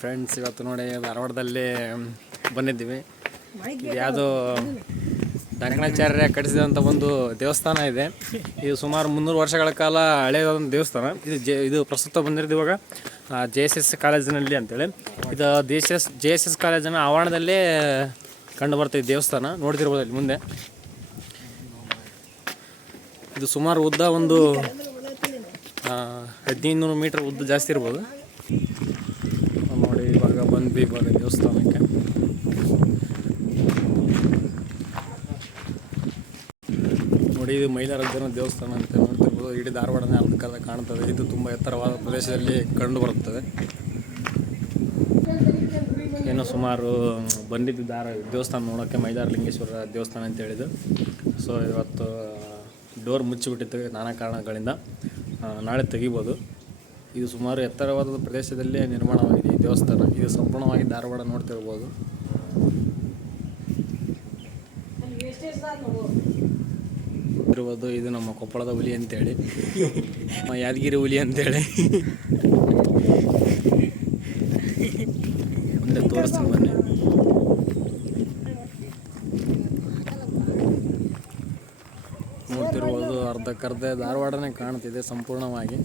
Friends, ಇವತ್ತು ನೋಡಿ ಧಾರವಾಡದಲ್ಲಿ ಬಂದಿದ್ದೀವಿ. ಇದು ಯಾವುದೋ ದಂಕಣಾಚಾರ್ಯ ಕಟ್ಟಿಸಿದಂಥ ಒಂದು ದೇವಸ್ಥಾನ ಇದೆ. ಇದು ಸುಮಾರು 300 ವರ್ಷಗಳ ಕಾಲ ಹಳೆಯದಾದ ದೇವಸ್ಥಾನ. ಇದು ಪ್ರಸ್ತುತ ಬಂದಿರೋದು ಇವಾಗ JSS ಕಾಲೇಜಿನಲ್ಲಿ ಅಂತೇಳಿ. ಇದು JSS ಕಾಲೇಜಿನ ಆವರಣದಲ್ಲೇ ಕಂಡು ಬರ್ತಿದೆ ದೇವಸ್ಥಾನ. ನೋಡ್ತಿರ್ಬೋದು ಅಲ್ಲಿ ಮುಂದೆ. ಇದು ಸುಮಾರು ಉದ್ದ ಒಂದು 1500 ಮೀಟರ್ ಉದ್ದ ಜಾಸ್ತಿ ಇರ್ಬೋದು. ನೋಡಿ, ಇವಾಗ ಬಂದ್ವಿ ದೇವಸ್ಥಾನಕ್ಕೆ. ನೋಡಿ, ಇದು ಮೈಲಾರಜ್ಜನ ದೇವಸ್ಥಾನ ಅಂತ ನೋಡ್ತಿರ್ಬೋದು. ಇಡೀ ಧಾರವಾಡನೇ ಅರ್ಧಕ್ಕರ್ಧ ಕಾಣ್ತದೆ. ಇದು ತುಂಬ ಎತ್ತರವಾದ ಪ್ರದೇಶದಲ್ಲಿ ಕಂಡು ಬರುತ್ತದೆ. ಏನೋ ಸುಮಾರು ಬಂದಿದ್ದು ದೇವಸ್ಥಾನ ನೋಡೋಕ್ಕೆ ಮೈಲಾರಲಿಂಗೇಶ್ವರ ದೇವಸ್ಥಾನ ಅಂತ ಹೇಳಿದ್ದು. ಸೊ ಇವತ್ತು ಡೋರ್ ಮುಚ್ಚಿಬಿಟ್ಟಿತ್ತು ನಾನಾ ಕಾರಣಗಳಿಂದ. ನಾಳೆ ತೆಗಿಬೋದು. ಇದು ಸುಮಾರು ಎತ್ತರವಾದ ಪ್ರದೇಶದಲ್ಲೇ ನಿರ್ಮಾಣವಾಗಿದೆ ಈ ದೇವಸ್ಥಾನ. ಇದು ಸಂಪೂರ್ಣವಾಗಿ ಧಾರವಾಡ ನೋಡ್ತಿರ್ಬೋದು. ಇರ್ಬೋದು. ಇದು ನಮ್ಮ ಕೊಪ್ಪಳದ ಹುಲಿ ಅಂತೇಳಿ, ಯಾದಗಿರಿ ಹುಲಿ ಅಂತೇಳಿ ಅಂದರೆ ತೋರಿಸ್ತೀನಿ ಬನ್ನಿ. ನೋಡ್ತಿರ್ಬೋದು, ಅರ್ಧಕ್ಕರ್ಧ ಧಾರವಾಡನೇ ಕಾಣ್ತಿದೆ ಸಂಪೂರ್ಣವಾಗಿ.